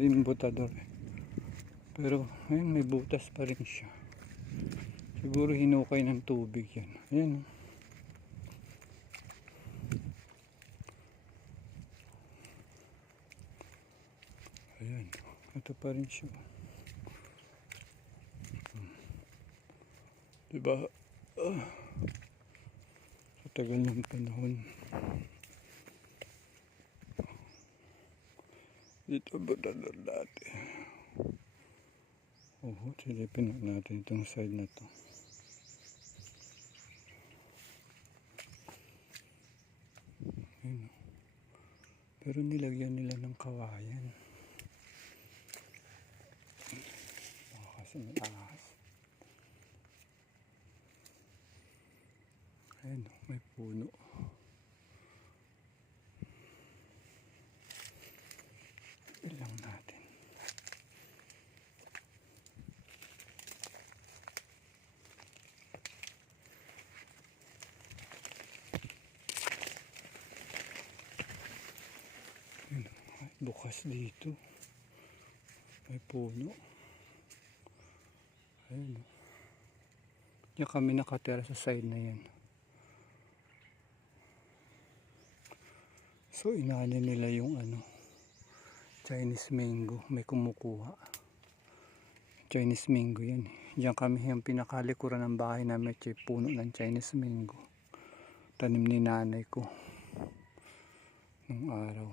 Ito yung botador eh. Pero ayun, may butas pa rin siya. Siguro hinukay ng tubig yan. Ayan. Ayan. Ito pa rin siya. Diba? Sa tagal ng panahon. Dito botador dati. Silipin natin itong side na to. Ayun. Pero nilagyan nila ng kawayan. Kasi may ahas. Ayun, may puno. Ilang natin. Bukas dito. May puno. Ayun. Diyan kami nakatira sa side na yan. So inaani nila yung Chinese mango. May kumukuha. Chinese mango yan. Diyan kami yung pinakalikuran ng bahay namin. Puno ng Chinese mango. Tanim ni nanay ko. Nung araw.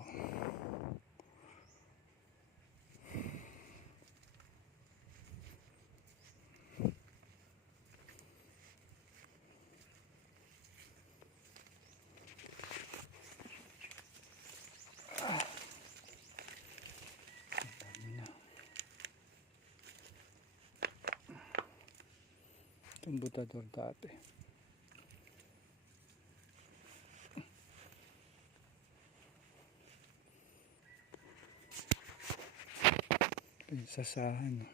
Itong botador dati. Ito yung sasahan.